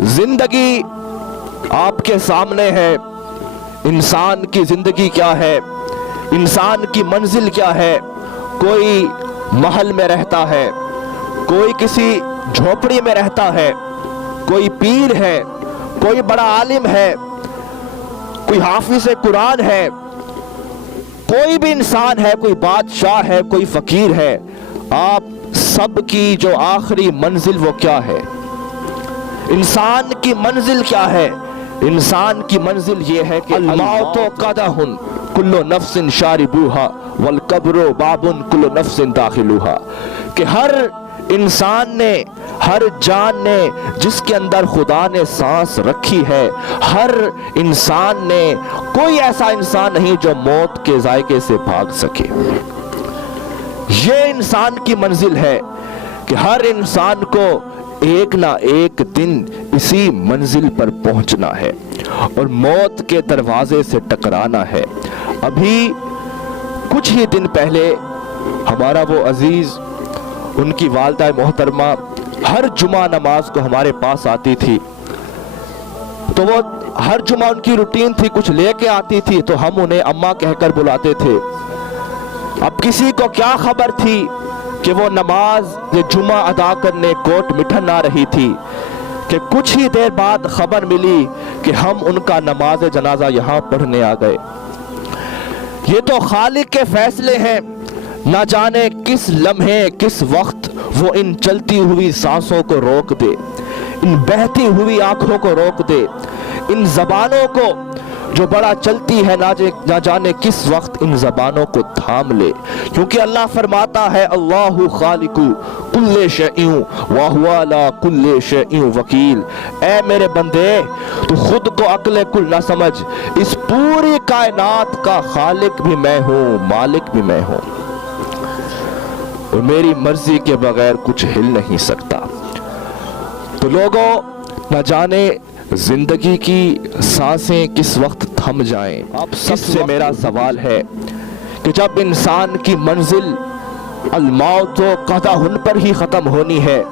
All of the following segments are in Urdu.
زندگی آپ کے سامنے ہے، انسان کی زندگی کیا ہے، انسان کی منزل کیا ہے۔ کوئی محل میں رہتا ہے، کوئی کسی جھوپڑی میں رہتا ہے، کوئی پیر ہے، کوئی بڑا عالم ہے، کوئی حافظ قرآن ہے، کوئی بھی انسان ہے، کوئی بادشاہ ہے، کوئی فقیر ہے۔ آپ سب کی جو آخری منزل وہ کیا ہے؟ انسان کی منزل کیا ہے؟ انسان کی منزل یہ ہے کہ الموت قدح کل نفس شاربوہا والقبر باب کل نفس داخلوہا، کہ ہر انسان نے، ہر جان نے جس کے اندر خدا نے سانس رکھی ہے، ہر انسان نے، کوئی ایسا انسان نہیں جو موت کے ذائقے سے بھاگ سکے۔ یہ انسان کی منزل ہے کہ ہر انسان کو ایک نہ ایک دن اسی منزل پر پہنچنا ہے اور موت کے دروازے سے ٹکرانا ہے۔ ابھی کچھ ہی دن پہلے ہمارا وہ عزیز، ان کی والدہ محترمہ ہر جمعہ نماز کو ہمارے پاس آتی تھی، تو وہ ہر جمعہ ان کی روٹین تھی، کچھ لے کے آتی تھی تو ہم انہیں اماں کہہ کر بلاتے تھے۔ اب کسی کو کیا خبر تھی کہ وہ نماز جمعہ ادا کرنے کوٹ مٹھن آ رہی تھی، کہ کچھ ہی دیر بعد خبر ملی کہ ہم ان کا نماز جنازہ یہاں پڑھنے آ گئے۔ یہ تو خالق کے فیصلے ہیں، نہ جانے کس لمحے کس وقت وہ ان چلتی ہوئی سانسوں کو روک دے، ان بہتی ہوئی آنکھوں کو روک دے، ان زبانوں کو جو بڑا چلتی ہے نہ جانے کس وقت ان زبانوں کو تھام لے، کیونکہ اللہ فرماتا ہے اللہ خالق کل شیء وہو علی کل شیء وکیل۔ اے میرے بندے، تو خود کو عقل کل نہ سمجھ، اس پوری کائنات کا خالق بھی میں ہوں، مالک بھی میں ہوں، اور میری مرضی کے بغیر کچھ ہل نہیں سکتا۔ تو لوگوں، نہ جانے زندگی کی سانسیں کس وقت تھم جائیں۔ آپ سب سے میرا سوال ہے کہ جب انسان کی منزل الموت و قدح پر ہی ختم ہونی ہے،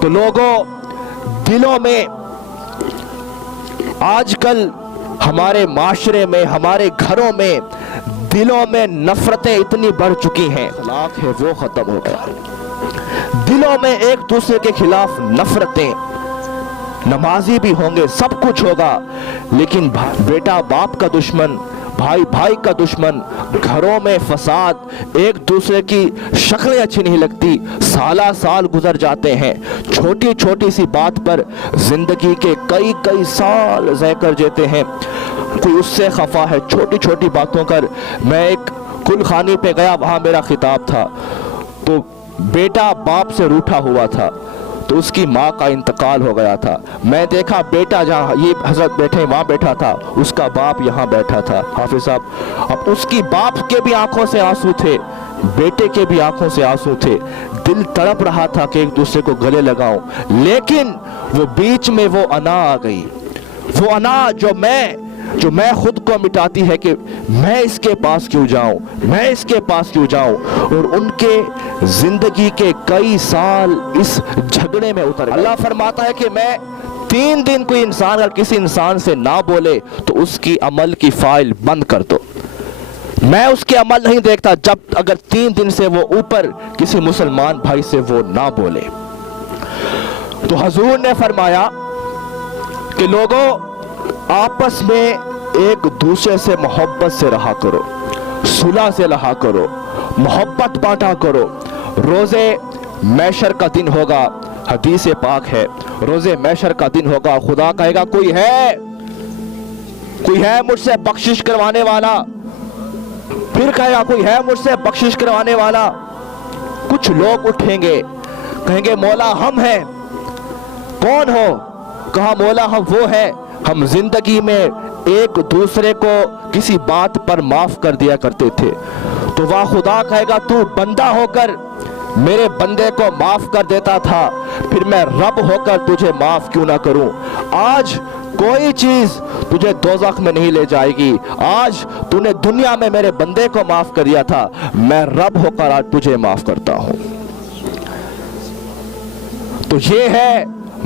تو لوگوں، دلوں میں آج کل ہمارے معاشرے میں، ہمارے گھروں میں، دلوں میں نفرتیں اتنی بڑھ چکی ہیں، اخلاق ہے وہ ختم ہو گیا۔ دلوں میں ایک دوسرے کے خلاف نفرتیں، نمازی بھی ہوں گے، سب کچھ ہوگا، لیکن بیٹا باپ کا دشمن، بھائی بھائی کا دشمن، گھروں میں فساد، ایک دوسرے کی شکلیں اچھی نہیں لگتی، سالہ سال گزر جاتے ہیں، چھوٹی چھوٹی سی بات پر زندگی کے کئی سال ضائع کر جاتے ہیں۔ کوئی اس سے خفا ہے چھوٹی چھوٹی باتوں کر۔ میں ایک کل خانی پہ گیا، وہاں میرا خطاب تھا، تو بیٹا باپ سے روٹھا ہوا تھا، تو اس کی ماں کا انتقال ہو گیا تھا۔ میں دیکھا بیٹا جہاں یہ حضرت بیٹھے وہاں بیٹھا تھا، اس کا باپ یہاں بیٹھا تھا، حافظ صاحب۔ اب اس کی باپ کے بھی آنکھوں سے آنسو تھے، بیٹے کے بھی آنکھوں سے آنسو تھے، دل تڑپ رہا تھا کہ ایک دوسرے کو گلے لگاؤں، لیکن وہ بیچ میں وہ انا آ گئی، وہ انا جو میں خود کو مٹاتی ہے کہ میں اس کے پاس کیوں جاؤں، میں اس کے پاس کیوں جاؤں، اور ان کے زندگی کے کئی سال اس جھگڑے میں اتر گئے۔ اللہ فرماتا ہے کہ میں 3 دن کوئی انسان اگر کسی انسان سے نہ بولے تو اس کی عمل کی فائل بند کر دو۔ میں اس کے عمل نہیں دیکھتا جب اگر 3 دن سے وہ اوپر کسی مسلمان بھائی سے وہ نہ بولے۔ تو حضور نے فرمایا کہ لوگوں، آپس میں ایک دوسرے سے محبت سے رہا کرو، صلح سے رہا کرو، محبت بانٹا کرو۔ روزے محشر کا دن ہوگا، حدیث پاک ہے، روزے محشر کا دن ہوگا، خدا کہے گا کوئی ہے مجھ سے بخشش کروانے والا، پھر کہے گا کوئی ہے مجھ سے بخشش کروانے والا۔ کچھ لوگ اٹھیں گے، کہیں گے مولا ہم ہیں۔ کون ہو؟ کہا مولا ہم وہ ہیں، ہم زندگی میں ایک دوسرے کو کسی بات پر معاف کر دیا کرتے تھے۔ تو وہ خدا کہے گا تو بندہ ہو کر میرے بندے کو معاف کر دیتا تھا، پھر میں رب ہو کر تجھے معاف کیوں نہ کروں۔ آج کوئی چیز تجھے دوزخ میں نہیں لے جائے گی، آج تو نے دنیا میں میرے بندے کو معاف کر دیا تھا، میں رب ہو کر آج تجھے معاف کرتا ہوں۔ تو یہ ہے